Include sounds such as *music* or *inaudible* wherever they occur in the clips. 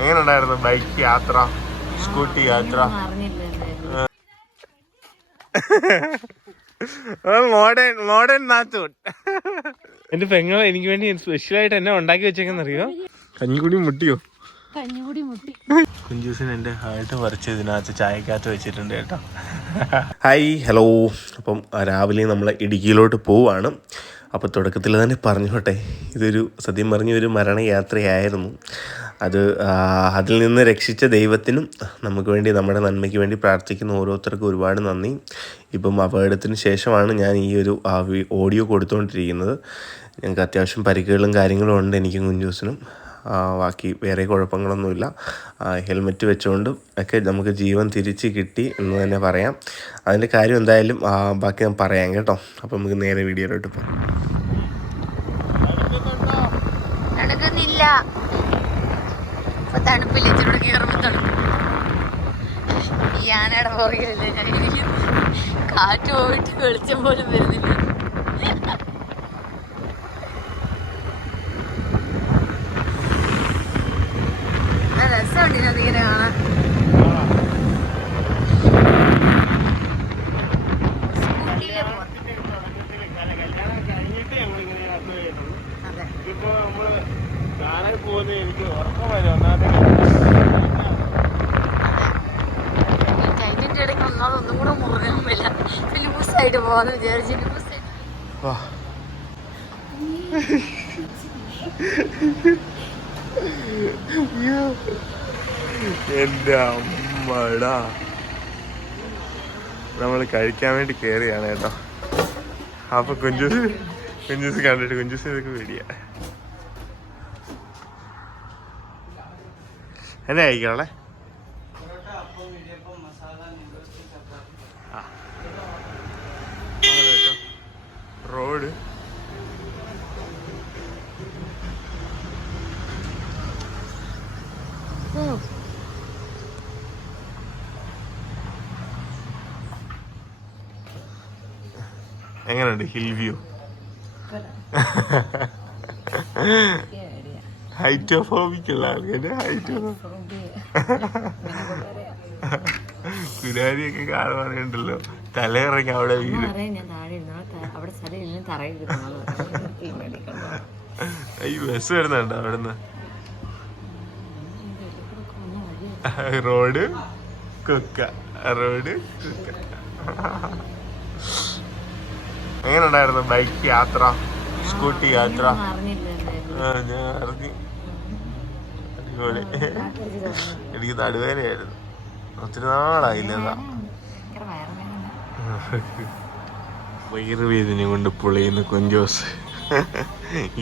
എങ്ങനെ ഉണ്ടായിരുന്നു ബൈക്ക് യാത്ര? സ്കൂട്ടി യാത്ര മോഡേൺ മോഡേൺ നാത്തൂൺ എന്റെ പെങ്ങൾ എനിക്ക് വേണ്ടി സ്പെഷ്യൽ ആയിട്ട് എന്നെ ഉണ്ടാക്കി വെച്ചേക്കെന്ന് അറിയോ കഞ്ഞിക്കുടി മുട്ടിയോ? കഞ്ഞുകൂടി മുട്ടി. കുഞ്ചൂസിന് എന്റെ ഹാർട്ട് പറിച്ച് ഇതിനകത്ത് ചായക്കകത്ത് വെച്ചിട്ടുണ്ട് കേട്ടോ. ഹായ് ഹലോ അപ്പം രാവിലെ നമ്മൾ ഇടുക്കിയിലോട്ട് പോവാണ്. അപ്പോൾ തുടക്കത്തിൽ തന്നെ പറഞ്ഞോട്ടെ ഇതൊരു സത്യം പറഞ്ഞ ഒരു മരണയാത്രയായിരുന്നു. അത് അതിൽ നിന്ന് രക്ഷിച്ച ദൈവത്തിനും നമുക്ക് വേണ്ടി നമ്മുടെ നന്മയ്ക്ക് വേണ്ടി പ്രാർത്ഥിക്കുന്ന ഓരോരുത്തർക്കും ഒരുപാട് നന്ദി. ഇപ്പം അപകടത്തിന് ശേഷമാണ് ഞാൻ ഈ ഒരു ഓഡിയോ കൊടുത്തുകൊണ്ടിരിക്കുന്നത് ഞങ്ങൾക്ക് അത്യാവശ്യം പരിക്കുകളും കാര്യങ്ങളും ഉണ്ട് എനിക്ക് കുഞ്ചൂസിനും ബാക്കി വേറെ കുഴപ്പങ്ങളൊന്നുമില്ല. ഹെൽമെറ്റ് വെച്ചുകൊണ്ട് ഒക്കെ നമുക്ക് ജീവൻ തിരിച്ച് കിട്ടി എന്ന് തന്നെ പറയാം. അതിന്റെ കാര്യം എന്തായാലും ബാക്കി ഞാൻ പറയാം കേട്ടോ. അപ്പോൾ നമുക്ക് നേരെ വീഡിയോയിലോട്ട് പോകാം. നടക്കുന്നില്ല. ഇപ്പൊ തണുപ്പില്ല? ഇച്ചിരി കയറുമ്പോ തണുപ്പ്. ഈ ആനയുടെ കാറ്റ് പോയിട്ട് വെളിച്ചം പോലും വരുന്നില്ല നല്ല രസമുണ്ട് ഇതിനകത്തിങ്ങനെ കാണാൻ സ്കൂട്ടിയിലെ പോവാം. അതെ എനിക്ക് ഉറക്കം വരും ഒന്നാമത്തെ ഈ ടൈറ്റിന്റെ ഇടയ്ക്ക് ഒന്നാമത് ഒന്നും കൂടെ മുറുകാൻ പറ്റില്ല ലൂസായിട്ട് പോകാന്ന് വിചാരിച്ചു ലൂസായിട്ട് വാ എന്റെ അമ്മടാ. നമ്മൾ കഴിക്കാൻ വേണ്ടി കേറിയാണ് കേട്ടോ. അപ്പൊ കുഞ്ചൂസ് കുഞ്ചൂസ് കണ്ടിട്ട് കുഞ്ചൂസ് ഇതൊക്കെ പേടിയ. എന്നെ കഴിക്കണേ റോഡ്. എങ്ങനെയുണ്ട് ഹിൽ വ്യൂ? ഹൈറ്റോഫോബിക്കുള്ള ആൾക്കാര് ഹൈറ്റോ കുരാരിയൊക്കെ കാണുവാനുണ്ടല്ലോ. തലയിറങ്ങി അവിടെ വീട് തറയിൽ ഈ ബസ് വരുന്നുണ്ടോ അവിടുന്ന്? റോഡ് കുക്ക. റോഡ് കുക്ക. എങ്ങനെ ഉണ്ടായിരുന്നു ബൈക്ക് യാത്ര? സ്കൂട്ടി യാത്ര ഞാൻ അറിഞ്ഞു. അടിപൊളി. എനിക്ക് നടുവേനയായിരുന്നു ഒത്തിരി നാളായില്ലതാ *laughs* വയറുവേദന കൊണ്ട് പൊളിയുന്ന കൊഞ്ചോസ്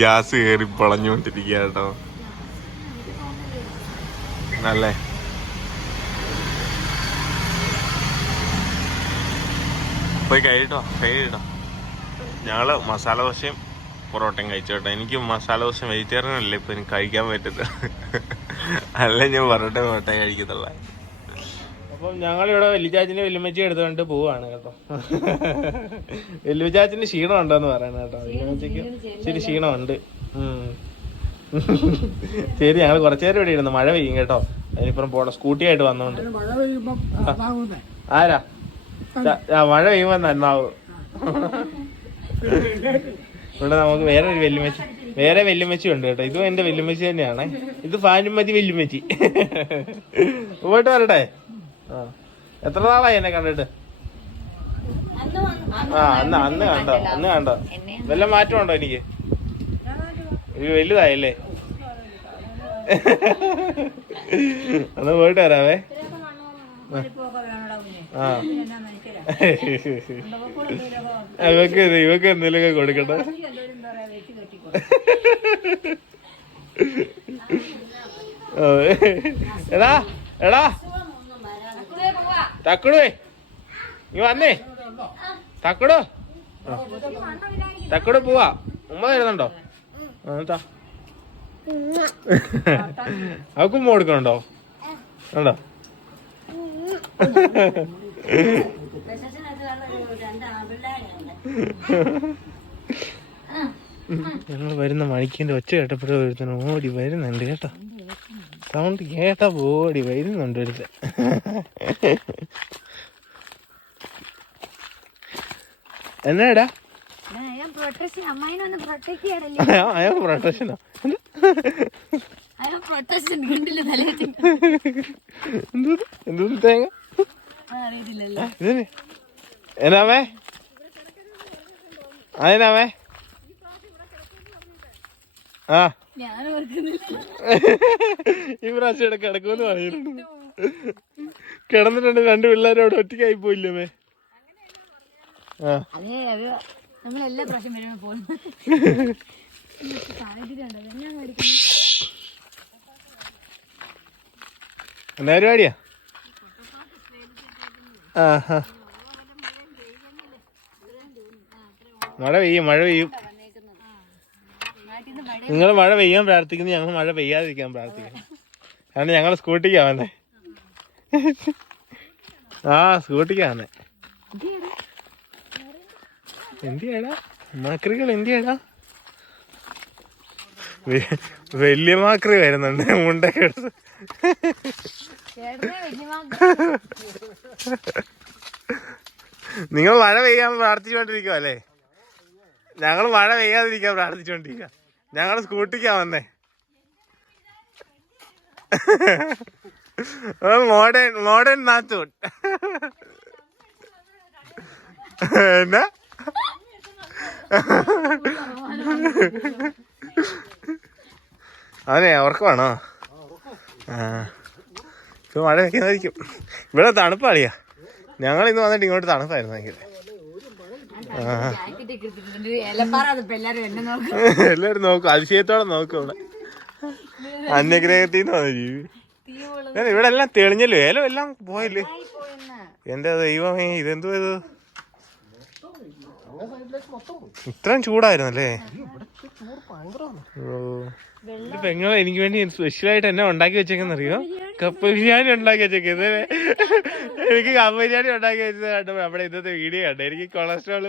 ഗ്യാസ് കയറി പൊളഞ്ഞുകൊണ്ടിരിക്കുക കേട്ടോ നല്ലേ പോയി കഴിട്ടോ കഴിട്ടോ. ഞങ്ങൾ മസാല ദോശയും പൊറോട്ടയും കഴിച്ചു കേട്ടോ. എനിക്ക് മസാല ദോശ വെജിറ്റേറിയൻ അല്ലേ ഇപ്പൊ എനിക്ക് കഴിക്കാൻ പറ്റത്തില്ല അല്ല ഞാൻ പൊറോട്ട പൊറോട്ട കഴിക്കത്തുള്ള. അപ്പം ഞങ്ങളിവിടെ വെല്ലിച്ചാച്ചിന്റെ എടുത്തു എടുത്തുകൊണ്ട് പോവാണ് കേട്ടോ. വെല്ലുച്ചാച്ചിന് ക്ഷീണം ഉണ്ടോന്ന് പറയണ കേട്ടോ വെല്ലുമ്മച്ചിക്ക് ശരി ക്ഷീണമുണ്ട്. ശരി ഞങ്ങൾ കുറച്ചു നേരം ഇവിടെ ഇരുന്നു മഴ പെയ്യും കേട്ടോ. അതിനിപ്പുറം പോണം. സ്കൂട്ടി ആയിട്ട് വന്നോണ്ട് ആരാ? മഴ പെയ്യുമ്പോ നന്നാവും. ഇവിടെ നമുക്ക് വേറെ ഒരു വെല്ലുമച്ചി വേറെ വെല്ലുമച്ചി ഉണ്ട് കേട്ടോ. ഇതും എന്റെ വെല്ലുമച്ചി തന്നെയാണ്. ഇത് ഫാനുമതി വെല്ലുമച്ചി പോയിട്ട് വരട്ടെ? എത്ര നാളായി എന്നെ കണ്ടിട്ട്? ആ അന്ന് അന്ന് കണ്ടോ? അന്ന് കണ്ടോ? വല്ല മാറ്റം ഉണ്ടോ എനിക്ക്? വലുതായല്ലേ? അന്ന് പോയിട്ട് വരാവേ. ആ. ഇവക്ക് ഇവക്ക് എന്തെങ്കിലുമൊക്കെ കൊടുക്കട്ടെ. എടാ എടാ. തക്കടു നീ വന്നേ. തക്കടു തക്കടു പോവാ. ഉമ്മ തരുന്നുണ്ടോ? അവക്കും ഉമ്മ കൊടുക്കണുണ്ടോ? ഉണ്ടോ ഞങ്ങൾ വരുന്ന മണിക്കിന്റെ ഒച്ച കേട്ടപ്പോഴും ഓടി വരുന്നുണ്ട് കേട്ടോ. സൗണ്ട് കേട്ടാ ഓടി വരുന്നുണ്ട് ഒരു എന്നാടാ? അയാൾ പ്രൊട്ടക്ഷനോ എന്തോ? തേങ്ങ? എന്നാമേ അതിനാമേ ആ. ഈ പ്രാവശ്യം ഇവിടെ കിടക്കുമെന്ന് പറയുന്നു. കിടന്നിട്ടുണ്ട് രണ്ട് പിള്ളേരും അവിടെ ഒറ്റയ്ക്കായി പോയില്ലേ ആ. പ്രാവശ്യം വരുമ്പോൾ പോകുന്നു. എന്നാ പരിപാടിയാ ആ മഴ പെയ്യും മഴ പെയ്യും. നിങ്ങൾ മഴ പെയ്യാൻ പ്രാർത്ഥിക്കുന്നു ഞങ്ങൾ മഴ പെയ്യാതിരിക്കാൻ പ്രാർത്ഥിക്കുന്നു. കാരണം ഞങ്ങൾ സ്കൂട്ടിക്കാ വന്നേ. ആ സ്കൂട്ടിക്കാ വന്നേ. എന്തിയാടാ? മാക്രികൾ എന്തിയാടാ? വലിയ മാക്രി വരുന്നുണ്ട് മുണ്ടൊക്കെ നിങ്ങൾ മഴ പെയ്യാൻ പ്രാർത്ഥിച്ചുകൊണ്ടിരിക്കുക അല്ലേ? ഞങ്ങൾ മഴ പെയ്യാതിരിക്കാൻ പ്രാർത്ഥിച്ചുകൊണ്ടിരിക്കുക ഞങ്ങൾ സ്കൂട്ടിക്കാ വന്നേ. മോഡേൺ മോഡേൺ നാത്തൂൺ എന്നാ? അതെ ഉറക്കമാണോ? ആ. മഴ വെക്കുന്നതായിരിക്കും ഇവിടെ തണുപ്പാളിയാ ഞങ്ങൾ ഇന്ന് വന്നിട്ട് ഇങ്ങോട്ട് തണുപ്പായിരുന്നു ഭയങ്കര എല്ലാരും നോക്കും. അതിശയത്തോടെ നോക്കും ഇവിടെ അന്യഗ്രഹത്തിൽ നിന്ന് വന്ന ജീവി. ഇവിടെ എല്ലാം തെളിഞ്ഞല്ലോ. ഏലം എല്ലാം പോയല്ലേ? എന്റെ ദൈവമേ ഇതെന്തു ഇത്? ഇത്രയും ചൂടായിരുന്നല്ലേ പെങ്ങളെ എനിക്ക് വേണ്ടി സ്പെഷ്യലായിട്ട് എന്നെ ഉണ്ടാക്കി വെച്ചേക്കെന്ന് അറിയോ കപ്പ ബിരിയാണി ഉണ്ടാക്കി വെച്ചേക്കുന്നത് എനിക്ക് കപ്പ ബിരിയാണി ഉണ്ടാക്കി വെച്ചത് കണ്ടപ്പോ അവിടെ ഇന്നത്തെ വീഡിയോ കണ്ട. എനിക്ക് കൊളസ്ട്രോൾ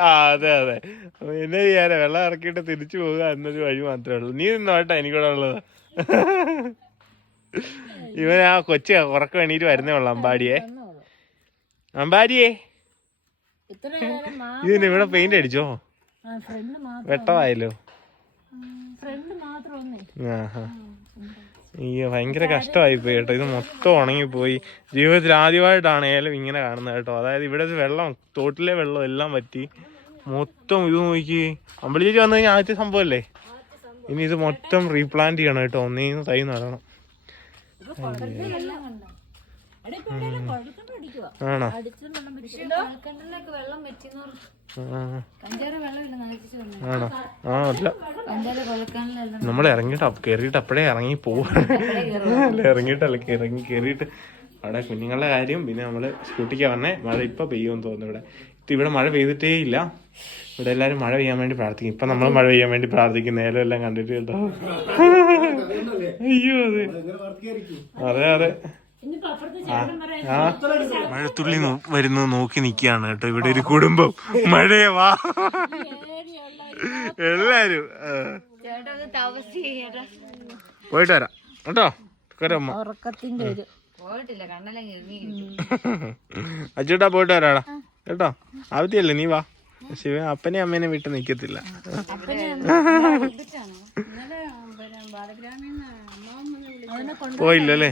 ആ. അതെ അതെ. അപ്പൊ എന്നെ ചെയ്യാനാ? വെള്ളം ഇറക്കിയിട്ട് തിരിച്ചു പോകുക എന്നൊരു വഴി മാത്രമേ ഉള്ളൂ. നീ നിന്നോട്ടെ എനിക്കൂടെ ഉള്ളത്. ഇവൻ ആ കൊച്ചു ഉറക്കം എണീറ്റ് വരുന്നേ ഉള്ളു അമ്പാടിയെ. അമ്പാടിയെ. ഇതിന് ഇവിടെ പെയിന്റ് അടിച്ചോ? വെട്ടമായല്ലോ. അയ്യോ ഭയങ്കര കഷ്ടമായി പോയി കേട്ടോ. ഇത് മൊത്തം ഉണങ്ങിപ്പോയി. ജീവിതത്തിൽ ആദ്യമായിട്ടാണ് ഏലം ഇങ്ങനെ കാണുന്നത് കേട്ടോ. അതായത് ഇവിടെ വെള്ളം തോട്ടിലെ വെള്ളം എല്ലാം പറ്റി മൊത്തം ഇത് നോക്കി. അമ്പളി ചേച്ചി വന്നു കഴിഞ്ഞാൽ ആദ്യത്തെ സംഭവമല്ലേ? ഇനി ഇത് മൊത്തം റീപ്ലാന്റ് ചെയ്യണം കേട്ടോ. ഒന്നേന്ന് തൈ നടണം വെള്ളം കണ്ടോ എടാ ഇപ്പൊ ഇവിടെ കുഴൽക്കിണർ അടിക്കുവാ ആണോ? ആണോ? ആ അല്ല. നമ്മൾ ഇറങ്ങിയിട്ട് അപ്പ് കയറിയിട്ട് അപ്പഴേ ഇറങ്ങി പോവാണ് അല്ല ഇറങ്ങിയിട്ടല്ല ഇറങ്ങി കയറിയിട്ട് അവിടെ കുഞ്ഞുങ്ങളുടെ കാര്യം പിന്നെ നമ്മൾ സ്കൂട്ടിക്ക് വന്നേ. മഴ ഇപ്പൊ പെയ്യുമെന്ന് തോന്നുന്നു ഇവിടെ. ഇവിടെ മഴ പെയ്തിട്ടേ ഇല്ല. ഇവിടെ എല്ലാരും മഴ പെയ്യാൻ വേണ്ടി പ്രാർത്ഥിക്കും. ഇപ്പൊ നമ്മൾ മഴ പെയ്യാൻ വേണ്ടി പ്രാർത്ഥിക്കും നേരം എല്ലാം കണ്ടിട്ട് കേട്ടോ. അയ്യോ അതെ. അതെ അതെ. മഴത്തുള്ളി നോ- വരുന്നത് നോക്കി നിക്കാണ് കേട്ടോ. ഇവിടെ ഒരു കുടുംബം. മഴയെ വാ. എല്ലാരും പോയിട്ട് വരാം. കേട്ടോ? അച്ചൂട്ടാ പോയിട്ട് വരാടാ. കേട്ടോ? അവധിയല്ലേ നീ വാ. ശിവ അപ്പനെ അമ്മേനെ വിട്ട് നിക്കത്തില്ല. പോയില്ലല്ലേ?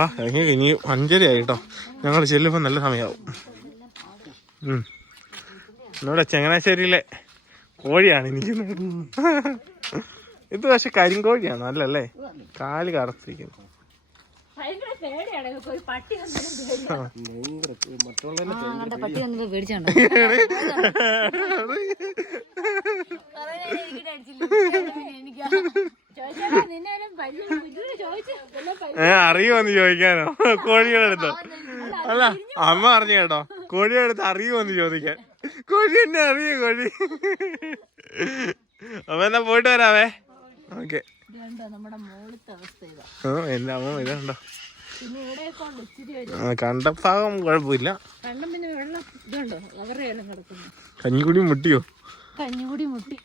വാ ഇനി അഞ്ചര ആയിട്ടോ. ഞങ്ങൾ ചെല്ലുമ്പോൾ നല്ല സമയമാവും എന്നോട് ഇവിടെ ചങ്ങനാശ്ശേരിയിലെ കോഴിയാണ് എനിക്ക്. ഇത് പക്ഷെ കരിങ്കോഴിയാണ് അല്ലല്ലേ കാൽ കറുത്തിരിക്കുന്നു. ഭയങ്കര പേടിയാണ്. ഒരു പട്ടി പട്ടി *laughs* ഏ അറിയുമോന്ന് ചോദിക്കാനോ? കോഴിയുടെ അടുത്ത് അല്ല അമ്മ അറിഞ്ഞു കേട്ടോ. കോഴിയുടെ അടുത്ത് അറിയുമെന്ന് ചോദിക്കാൻ? കോഴി എന്നെ അറിയോ കോഴി? അമ്മ എന്നാ പോയിട്ട് വരാവേ. ഓക്കെ. നമ്മുടെ മോളത്തെ അവസ്ഥ ഇതാ? എന്റെ അമ്മ ഇതുണ്ടോ പിന്നെ ഇവിടെയൊക്കെ ഇച്ചിരി ഒരു കണ്ട ഭാഗം കുഴപ്പമില്ല. കഞ്ഞിക്കുടി മുട്ടിയോ? കഞ്ഞിക്കുടി മുട്ടി.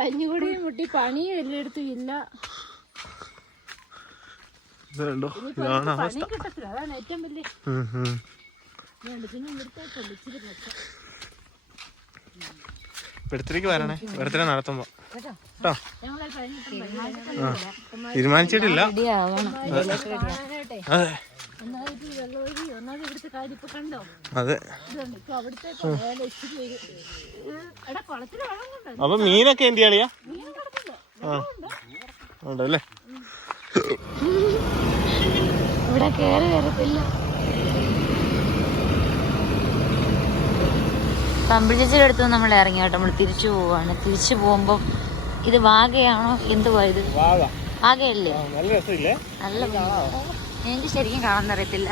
കഞ്ഞിക്കുടി മുട്ടി. പണിയും എല്ലായിടത്തും ഇല്ല. ഇതുണ്ടോ? ഇതാണ് പണി കിട്ടത്തില്ല. അതാണ് ഏറ്റവും വലിയ. പിന്നെ ഇവിടുത്തെ ഇവിടത്തേക്ക് വരണേ. ഇവിടത്തെ നടത്തുമ്പോ. കേട്ടോ? തീരുമാനിച്ചിട്ടില്ല. അതെ. അതെ. അപ്പൊ മീനൊക്കെ എന്ത് ചെയ്യാളിയാ ആ. ഉണ്ടല്ലേ? ഇവിടെ കേറി വരത്തില്ല. തമ്പിളിച്ചേച്ചിയുടെ അടുത്ത് നമ്മൾ ഇറങ്ങി കേട്ടോ. നമ്മൾ തിരിച്ചു പോവാണ്. തിരിച്ചു പോകുമ്പോ ഇത് വാഗയാണോ? എന്തുവാ ഇത്? വാഗയല്ലേ? നല്ല എനിക്ക് ശരിക്കും കാണാൻ അറിയത്തില്ല.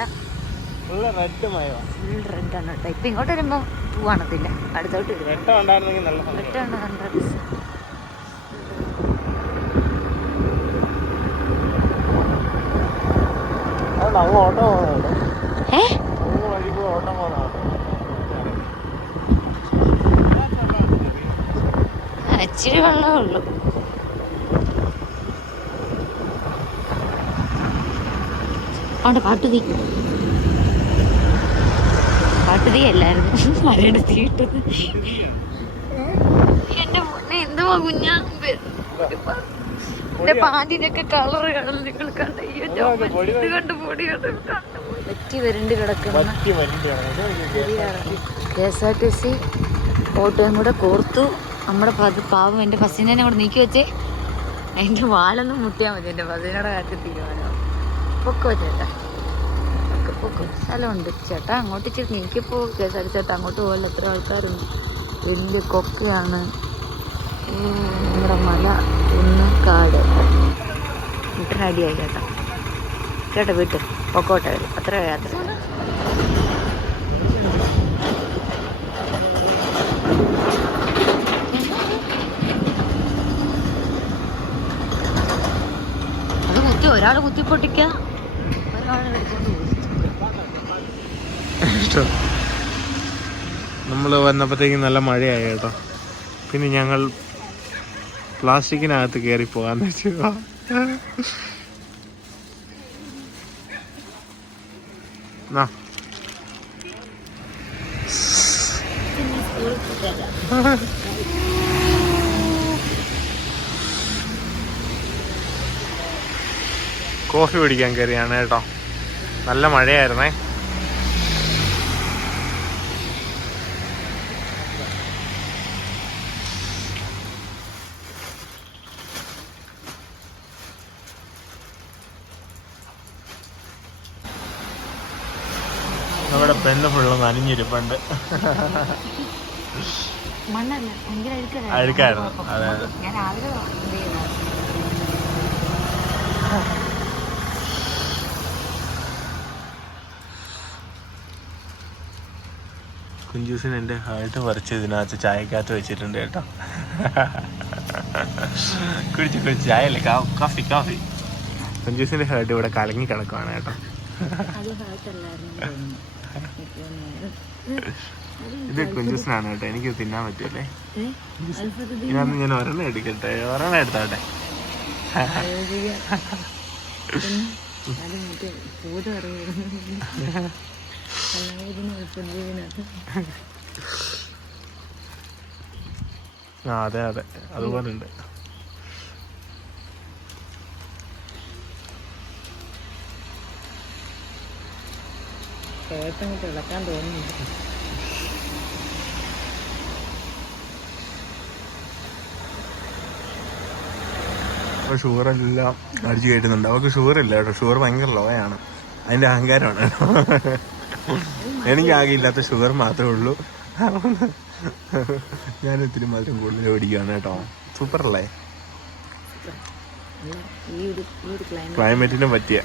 റെഡ് ആണ് കേട്ടോ. ഇപ്പൊ ഇങ്ങോട്ട് വരുമ്പോ പോവാണത്തില്ല അടുത്തോട്ട് വരും വെട്ടം ഉണ്ടായിരുന്നെങ്കിൽ നല്ല ഭംഗി. റെഡ് ആണ് കണ്ടത് അതുകൊണ്ട് അങ്ങ് ഓട്ടം പോകുന്നുണ്ട് ഏ അങ്ങ് വഴി കൂടെ ഓട്ടം പോകുന്നതാണ് ആ, ഇച്ചിരി വെള്ളമേ ഉള്ളൂ. അവിടെ പാട്ടുതീ പാട്ടുതീ അല്ലായിരുന്നു മരയുടെ തീട്ടത് എന്റെ പൊന്നെ എന്തുവാ കുഞ്ഞാ? എന്റെ പാന്റിനൊക്കെ കളറ് കാണുന്നു. നിങ്ങൾ കണ്ട ഇത് കണ്ട് പൊടി വെറ്റി വരണ്ടി കിടക്കുന്ന K S R T C ഓട്ടോയും കൂടെ കോർത്തു. നമ്മുടെ പാവം എന്റെ ബസ്സിനെ കൂടെ നീക്കി വെച്ചേ എന്റെ വാലൊന്നും മുട്ടിയാൽ മതി എന്റെ ബസ്സിനോടെ കാര്യത്തിൽ തീരുമാനം പൊക്കോ ചേട്ടാ. പൊക്കോ സ്ഥലമുണ്ട്. ചേട്ടാ അങ്ങോട്ട് ഇച്ചിരി നീക്കിപ്പോ കെ എസ് ചേട്ടാ അങ്ങോട്ട് പോകല്ല എത്ര ആൾക്കാരുണ്ട്? വലിയ കൊക്കയാണ്. നമ്മുടെ മല ഒന്ന് കാട് ഇത്ര അടിയായി ചേട്ടാ. ചേട്ടാ വീട്ടിൽ പൊക്കോട്ടെ. അത്ര യാത്ര അത് കുത്തി ഒരാൾ കുത്തി പൊട്ടിക്ക? ഒരാൾ പോയി. നമ്മൾ വന്നപ്പോഴത്തേക്കും നല്ല മഴയായി കേട്ടോ. പിന്നെ ഞങ്ങൾ പ്ലാസ്റ്റിക്കിനകത്ത് കയറി പോകാന്ന് വെച്ചു. എന്നാ പിന്നെ സ്കൂളിൽ പോകാം. കോഫി കുടിക്കാൻ കയറിയാണ് കേട്ടോ. നല്ല മഴയായിരുന്നേ. നമ്മുടെ പെണ്ണ് ഫുള്ള് നനഞ്ഞിരിപ്പുണ്ട്. അഴുക്കായിരുന്നു. അതെ അതെ ഞാൻ രാവിലെ ഇത് ചെയ്തതാ. കുഞ്ചൂസിന് എന്റെ ഹാർട്ട് പറിച്ച് ഇതിനകത്ത് ചായക്കകത്ത് വെച്ചിട്ടുണ്ട് കേട്ടോ. കുടിച്ച് കുടിച്ച്. ചായല്ലേ കാഫി കാഫി കുഞ്ചൂസിന്റെ ഹാർട്ട് ഇവിടെ കലങ്ങി കിടക്കുവാണ് കേട്ടോ. ഇത് കുഞ്ചൂസിനാണ് കേട്ടോ. എനിക്ക് തിന്നാൻ പറ്റൂലേ. ഞാൻ ഞാൻ ഒരെണ്ണം എടുക്കട്ടെ. ഒരെണ്ണം എടുത്തോട്ടെ. അത് മറ്റേ അല്ലാതിന് പുതിയതിനകത്ത് ആ അതെ അതെ. അതുപോലെ ഉണ്ട് കേട്ടങ്ങോട്ട് ഇളക്കാൻ തോന്നുന്നില്ല. അപ്പോൾ ഷുഗർ എല്ലാം അടിച്ചു കയറ്റുന്നുണ്ട്. അവർക്ക് ഷുഗർ ഇല്ല കേട്ടോ. ഷുഗർ ഭയങ്കര ലോയാണ് അതിന്റെ അഹങ്കാരമാണ്. കേട്ടോ എനിക്ക് ആകെ ഇല്ലാത്ത ഷുഗർ മാത്രമേ ഉള്ളൂ. ഞാൻ ഒത്തിരി മധുരം കൂടുതൽ ഓടിക്കുകയാണ് കേട്ടോ. സൂപ്പർ അല്ലേ? ക്ലൈമറ്റിന് പറ്റിയ